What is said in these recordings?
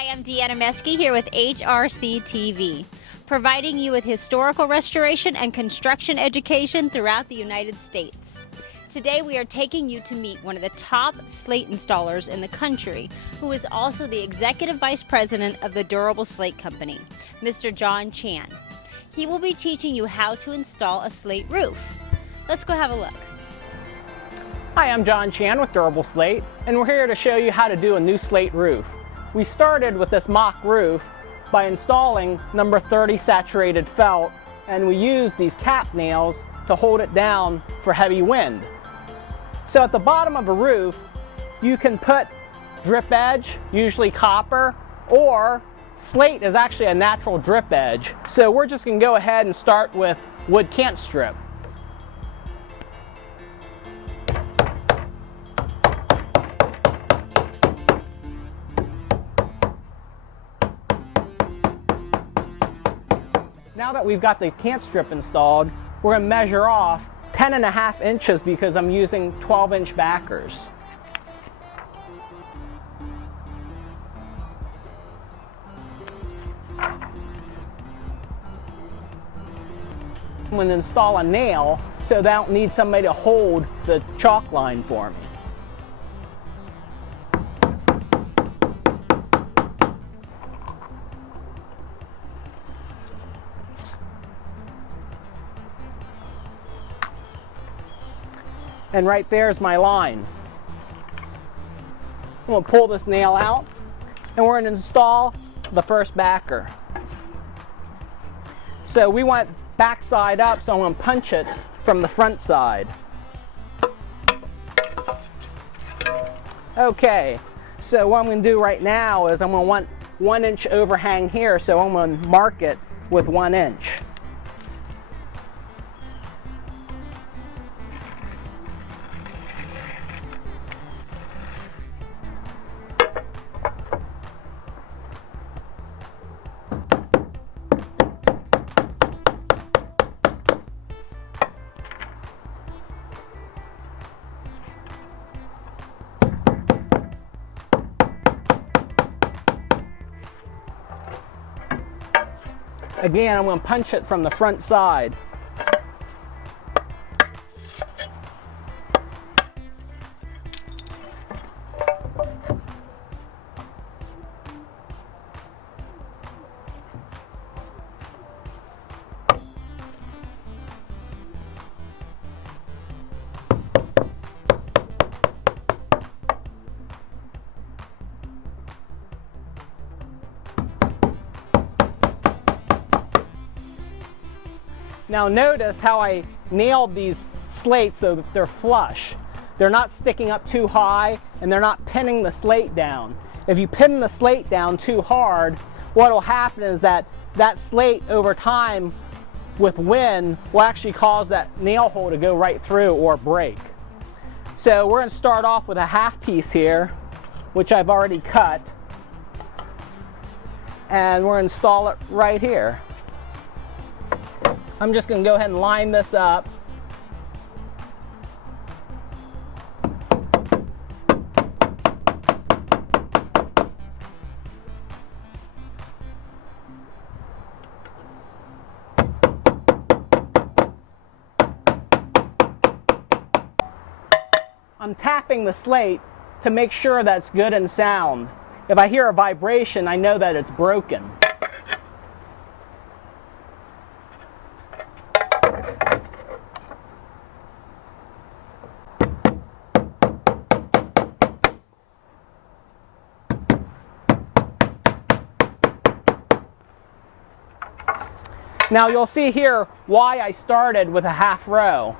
Hi, I'm Deanna Meske here with HRC TV, providing you with historical restoration and construction education throughout the United States. Today we are taking you to meet one of the top slate installers in the country, who is also the Executive Vice President of the Durable Slate Company, Mr. John Chan. He will be teaching you how to install a slate roof. Let's go have a look. Hi, I'm John Chan with Durable Slate, and we're here to show you how to do a new slate roof. We started with this mock roof by installing number 30 saturated felt, and we used these cap nails to hold it down for heavy wind. So at the bottom of a roof, you can put drip edge, usually copper, or slate is actually a natural drip edge. So we're just going to go ahead and start with wood cant strip. Now that we've got the cant strip installed, we're going to measure off 10.5 inches because I'm using 12-inch backers. I'm going to install a nail so that I don't need somebody to hold the chalk line for me. And right there is my line. I'm going to pull this nail out, and we're going to install the first backer. So we want back side up, so I'm going to punch it from the front side. Okay, so what I'm going to do right now is I'm going to want 1 inch overhang here, so I'm going to mark it with 1 inch. Again, I'm going to punch it from the front side. Now notice how I nailed these slates so that they're flush. They're not sticking up too high, and they're not pinning the slate down. If you pin the slate down too hard, what will happen is that slate over time with wind will actually cause that nail hole to go right through or break. So we're going to start off with a half piece here, which I've already cut, and we're going to install it right here. I'm just going to go ahead and line this up. I'm tapping the slate to make sure that's good and sound. If I hear a vibration, I know that it's broken. Now you'll see here why I started with a half row,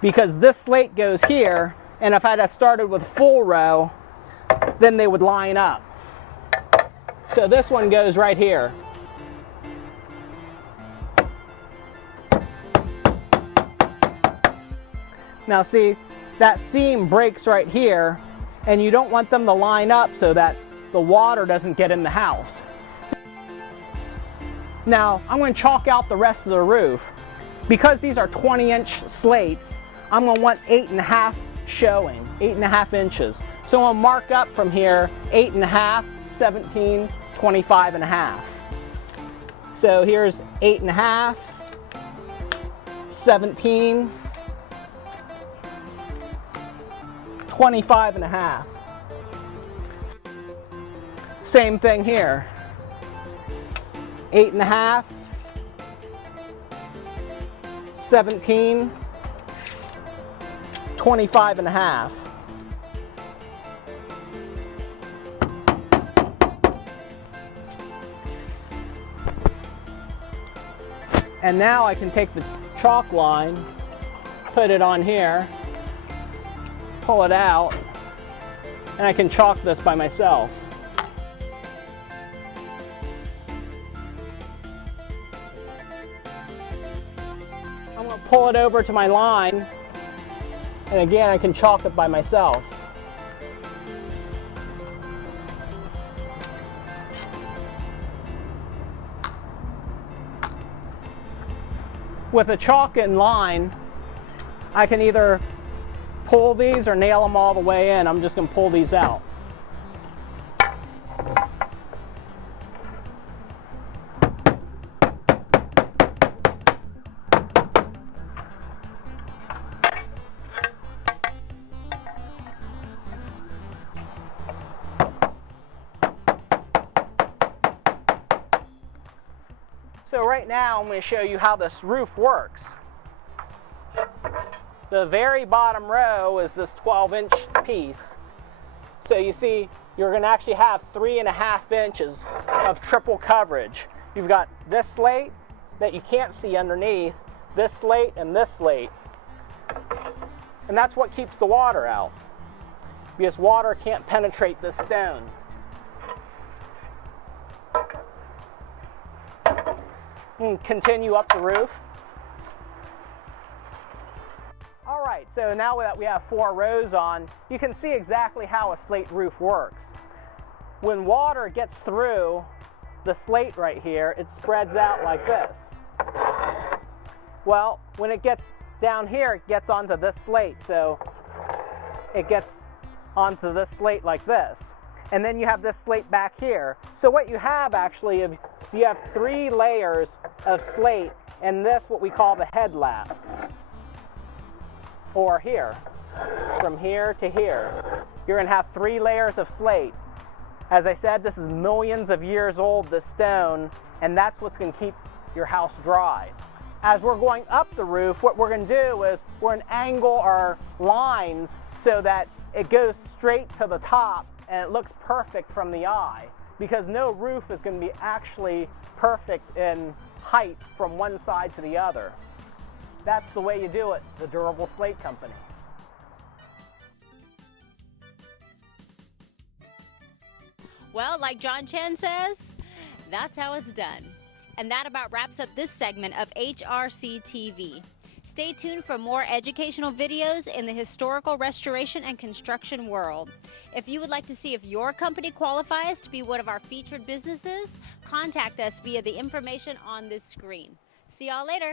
because this slate goes here, and if I'd have started with a full row, then they would line up. So this one goes right here. Now see, that seam breaks right here, and you don't want them to line up so that the water doesn't get in the house. Now, I'm going to chalk out the rest of the roof. Because these are 20-inch slates, I'm going to want 8.5 showing, 8.5 inches. So I'm going to mark up from here 8.5, 17, 25.5. So here's 8.5, 17, 25.5. Same thing here. 8.5, 17, 25.5. And now I can take the chalk line, put it on here, pull it out, and I can chalk this by myself. I'm going to pull it over to my line, and again I can chalk it by myself. With a chalk in line, I can either pull these or nail them all the way in. I'm just going to pull these out. So right now I'm going to show you how this roof works. The very bottom row is this 12-inch piece. So you see you're going to actually have 3.5 inches of triple coverage. You've got this slate that you can't see underneath, this slate, and this slate. And that's what keeps the water out, because water can't penetrate this stone. And continue up the roof. All right, so now that we have 4 rows on, you can see exactly how a slate roof works. When water gets through the slate right here, it spreads out like this. Well, when it gets down here, it gets onto this slate, so it gets onto this slate like this. And then you have this slate back here. So what you have actually is you have 3 layers of slate, and this what we call the head lap. Or here, from here to here. You're going to have 3 layers of slate. As I said, this is millions of years old, this stone, and that's what's going to keep your house dry. As we're going up the roof, what we're going to do is we're going to angle our lines so that it goes straight to the top and it looks perfect from the eye, because no roof is going to be actually perfect in height from one side to the other. That's the way you do it, the Durable Slate Company. Well, like John Chen says, that's how it's done. And that about wraps up this segment of HRC TV. Stay tuned for more educational videos in the historical restoration and construction world. If you would like to see if your company qualifies to be one of our featured businesses, contact us via the information on this screen. See y'all later.